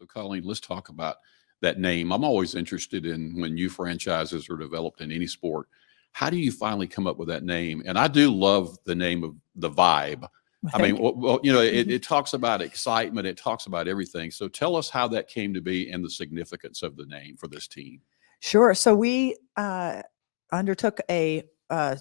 So, Colleen, let's talk about that name. I'm always interested in when new franchises are developed in any sport. How do you finally come up with that name? And I do love the name of the Vibe. Well, I mean, thank you. it talks about excitement. It talks about everything. So tell us how that came to be and the significance of the name for this team. Sure. So we undertook a uh,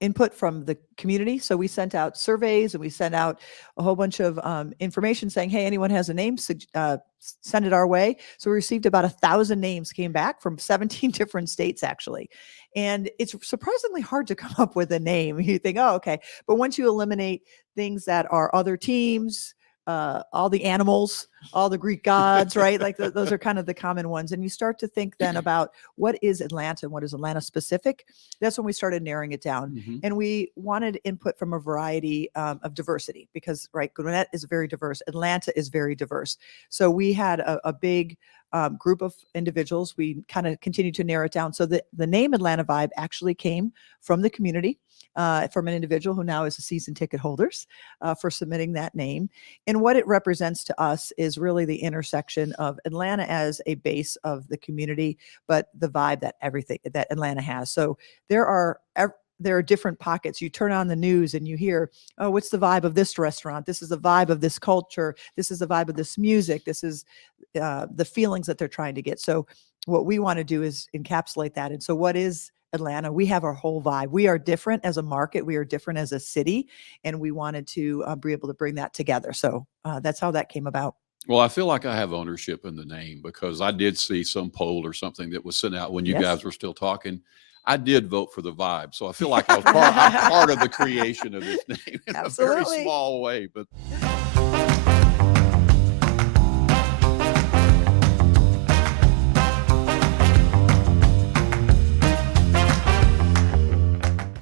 input from the community. So we sent out surveys and we sent out a whole bunch of information saying, hey, anyone has a name, send it our way. So we received about 1,000 names came back from 17 different states, actually. And it's surprisingly hard to come up with a name. You think, oh, okay. But once you eliminate things that are other teams, all the animals, all the Greek gods, right? Like those are kind of the common ones. And you start to think then about what is Atlanta and what is Atlanta specific. That's when we started narrowing it down. Mhm. And we wanted input from a variety of diversity because, right, Gwinnett is very diverse. Atlanta is very diverse. So we had a big group of individuals. We kind of continued to narrow it down. So the name Atlanta Vibe actually came from the community, from an individual who now is a season ticket holders for submitting that name. And what it represents to us is really the intersection of Atlanta as a base of the community, but the vibe that everything that Atlanta has. So there are different pockets. You turn on the news and you hear, oh, what's the vibe of this restaurant? This is the vibe of this culture. This is the vibe of this music. This is the feelings that they're trying to get. So what we want to do is encapsulate that. And so what is Atlanta? We have our whole vibe. We are different as a market. We are different as a city. And we wanted to be able to bring that together. So that's how that came about. Well, I feel like I have ownership in the name because I did see some poll or something that was sent out when you Yes. guys were still talking. I did vote for the Vibe, so I feel like I'm part of the creation of this name in a very Absolutely. small way. But